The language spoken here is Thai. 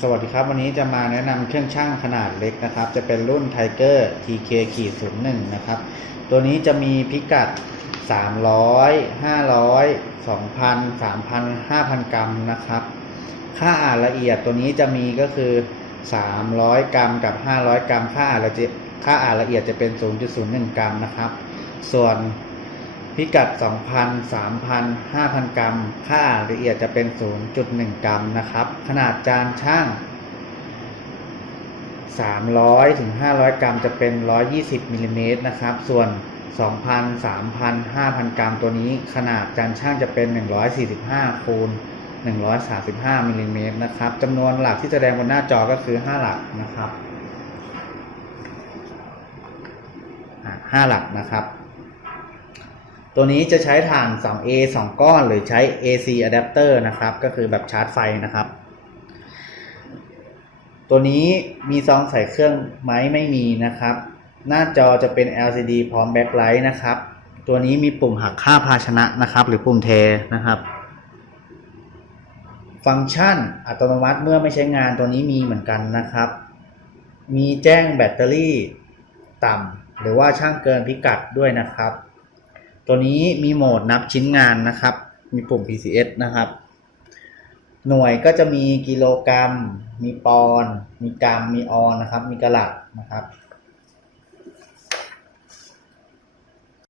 สวัสดีครับ วันนี้จะมาแนะนำเครื่องช่างขนาดเล็กนะครับ จะเป็นรุ่น Tiger TK ขีด01นะครับ ตัวนี้จะมีพิกัด 300 500 2,000 3,000 5,000 กรัมนะครับ ค่าอ่านละเอียดตัวนี้จะมีก็คือ 300 กรัมกับ 500 กรัม ค่าอ่านละเอียดค่าอ่านละเอียดจะเป็น 0.01 กรัมนะครับ ส่วน พิกัด 2,000 3,000 5,000 กรัม ค่าละเอียดจะเป็น 0.1 กรัมนะครับ ขนาดจานช่าง 300ถึง500 กรัมจะเป็น 120มิลลิเมตรนะครับ ส่วน 2,000 3,000 5,000 กรัมตัวนี้ ขนาดจานช่างจะเป็น 145คูณ135มิลลิเมตรนะครับจำนวนหลักที่แสดงบนหน้าจอก็คือ 5 หลักนะครับ5หลักนะครับ ตัวนี้จะใช้ถ่าน 2A 2 ก้อน หรือใช้ AC adapter นะครับ ก็คือแบบชาร์จไฟนะครับ ตัวนี้มีซองใส่เครื่องไหมไม่มีนะครับ หน้าจอจะเป็น LCD พร้อมแบ็คไลท์นะครับ ตัวนี้มีปุ่มหักค่าภาชนะนะครับ หรือปุ่มเทนะครับฟังก์ชันอัตโนมัติเมื่อไม่ใช้งานตัวนี้มีเหมือนกันนะครับ มีแจ้งแบตเตอรี่ต่ำหรือว่าช่างเกินพิกัดด้วยนะครับ ตัวนี้มีโหมดนับชิ้นงานนะครับ มีปุ่ม PCS นะครับ หน่วยก็จะมีกิโลกรัม มีปอนด์มีกรัม มีออนนะครับ มีกะลัดนะครับ